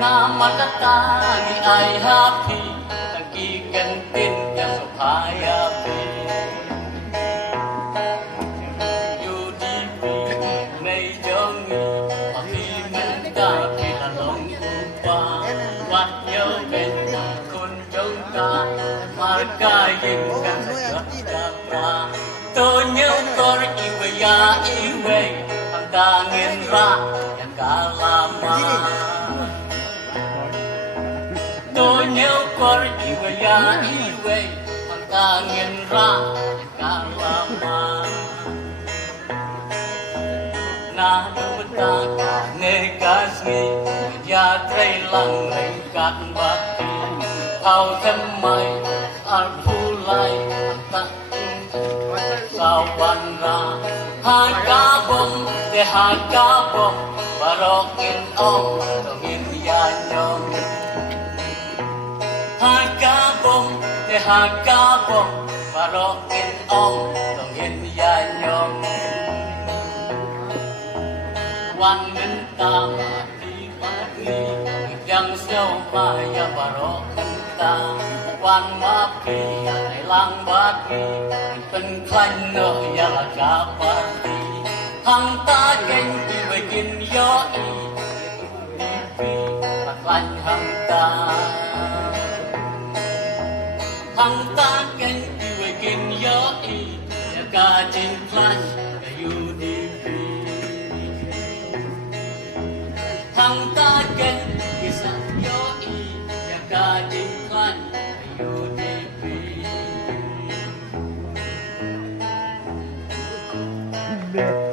Namatata ni ay happy Nagigantin ka sa hayapi UDP may jongi Mahiman ka pilalong upa Wat yaw ben kun jong ka Markayin ka sa kapra Tonyo kor iwaya iwe Ang dangin ra yang kalaman Tonyo kor iwaya iwe Ang tangin ra yang kalaman Nanuta ka negasngi Yatray lang ringkat bati Au temay arpulay Ang taing sawan ra Hagabong de hagabong Barokin ong tungin yanyong Hagabong de hagabong Barokin ong tungin yanyong Wan ngân ta mà đi phát ly Yang siêu maya barokin ta Wan ma pi ay lang bati Tình khanh nợ ya là cả party Hằng ta kênh đi về kinh gió y Đi pi là khanh hằng ta Hằng ta kênh đi về kinh gió y Ya cả trên khanh ya UDP Hằng ta kênh bisa gió y Ya cả trên khanh ya UDP Yeah.